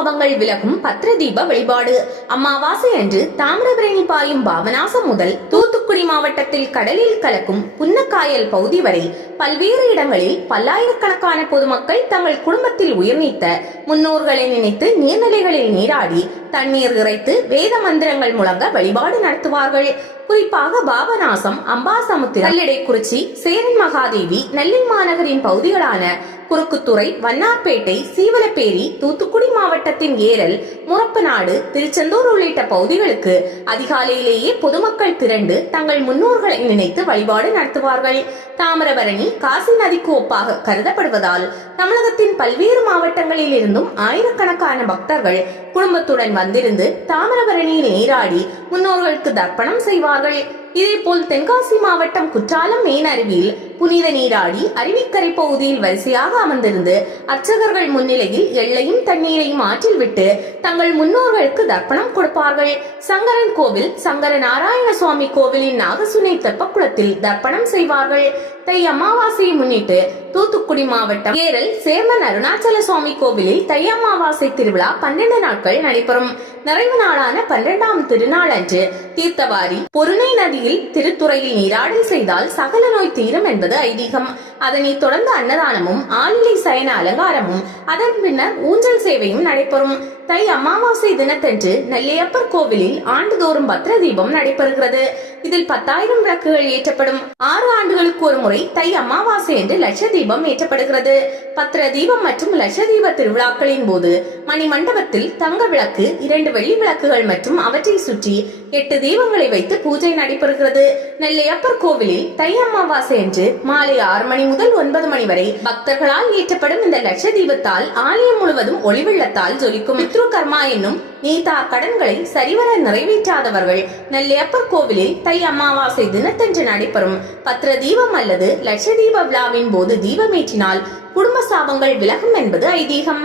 சாபங்கள் விலகும் பத்திர தீப வழிபாடு. அமாவாசை அன்று தாமிரபரணி பாயும் பாபநாசம் முதல் தூத்துக்குடி மாவட்டத்தில் கடலில் கலக்கும் புன்னக்காயல் பகுதி வரை பல்வேறு இடங்களில் பல்லாயிரக்கணக்கான பொதுமக்கள் தங்கள் குடும்பத்தில் உயிர் நீத்த முன்னோர்களை நினைத்து நீர்நிலைகளில் நீராடி தண்ணீர் இறைத்து வேத மந்திரங்கள் முழங்க வழிபாடு நடத்துவார்கள். குறிப்பாக பாபநாசம், அம்பாசமுத்திரம், கல்லிடைக்குறிச்சி, சேரன் மகாதேவி, நெல்லை மாநகரின் பகுதிகளான குறுக்குத்துறை, வண்ணார்பேட்டை, சீவலப்பேரி, தூத்துக்குடி மாவட்டத்தின் ஏரல், முரப்பநாடு, திருச்செந்தூர் உள்ளிட்ட பகுதிகளுக்கு அதிகாலையிலேயே பொதுமக்கள் திரண்டு தங்கள் முன்னோர்களை நினைத்து வழிபாடு நடத்துவார்கள். தாமிரபரணி காசி நதிக்கு ஒப்பாக கருதப்படுவதால் தமிழகத்தின் பல்வேறு மாவட்டங்களில் இருந்தும் ஆயிரக்கணக்கான பக்தர்கள் குடும்பத்துடன் வந்திருந்து தாமிரபரணியில் நீராடி முன்னோர்களுக்கு தர்ப்பணம் செய்வார்கள். இதேபோல் தென்காசி மாவட்டம் குற்றாலம் மெயின் அருவியில் புனித நீராடி அருவிக்கரை பகுதியில் வரிசையாக அமர்ந்திருந்து அர்ச்சகர்கள் முன்னிலையில் எள்ளையும் தண்ணீரையும் ஆற்றில் விட்டு தங்கள் முன்னோர்களுக்கு தர்ப்பணம் கொடுப்பார்கள். சங்கரன் கோவில், சங்கர நாராயண சுவாமி கோவிலின் நாகசுனை தெப்பக்குளத்தில் தர்ப்பணம் செய்வார்கள். தை அமாவாசையை முன்னிட்டு தூத்துக்குடி மாவட்டம் ஏரல் சேர்மன் அருணாச்சல சுவாமி கோவிலில் தை அமாவாசை திருவிழா 12 நாட்கள் நடைபெறும். நிறைவு நாளான 12ஆம் திருநாள் அன்று தீர்த்தவாரி பொருணை நதியில் திருத்துறையில் நீராடல் செய்தால் சகல நோய் தீரும் என்பது ஐதீகம். அதனைத் தொடர்ந்து அன்னதானமும் ஆளிலை சயன அலங்காரமும் அதன் பின்னர் ஊஞ்சல் சேவையும் நடைபெறும். தை அமாவாசை தினத்தன்று நெல்லையப்பர் கோவிலில் ஆண்டுதோறும் பத்திர தீபம் நடைபெறுகிறது. இதில் 10,000 விளக்குகள் ஏற்றப்படும். 6 ஆண்டுகளுக்கு ஒரு முறை தை அமாவாசை என்று லட்ச தீபம் ஏற்றப்படுகிறது. பத்திர தீபம் மற்றும் லட்ச தீப திருவிழாக்களின் போது மணி மண்டபத்தில் தங்க விளக்கு, 2 வெள்ளி விளக்குகள் மற்றும் அவற்றை சுற்றி 8 தீபங்களை வைத்து பூஜை நடைபெறுகிறது. நெல்லையப்பர் கோவிலில் தை அமாவாசை அன்று மாலை 6 மணி முதல் 9 மணி வரை பக்தர்களால் ஏற்றப்படும் இந்த லட்ச தீபத்தால் ஆலயம் முழுவதும் ஒளிவெள்ளத்தால் ஜொலிக்கும். கர்மா என்னும் நீதா கடன்களை சரிவர நிறைவேற்றாதவர்கள் நெல்லையப்பர் கோவிலில் தை அமாவாசை தினத்தன்று நடைபெறும் பத்திர தீபம் அல்லது லட்ச தீப விழாவின் போது தீபமேற்றினால் குடும்ப சாபங்கள் விலகும் என்பது ஐதீகம்.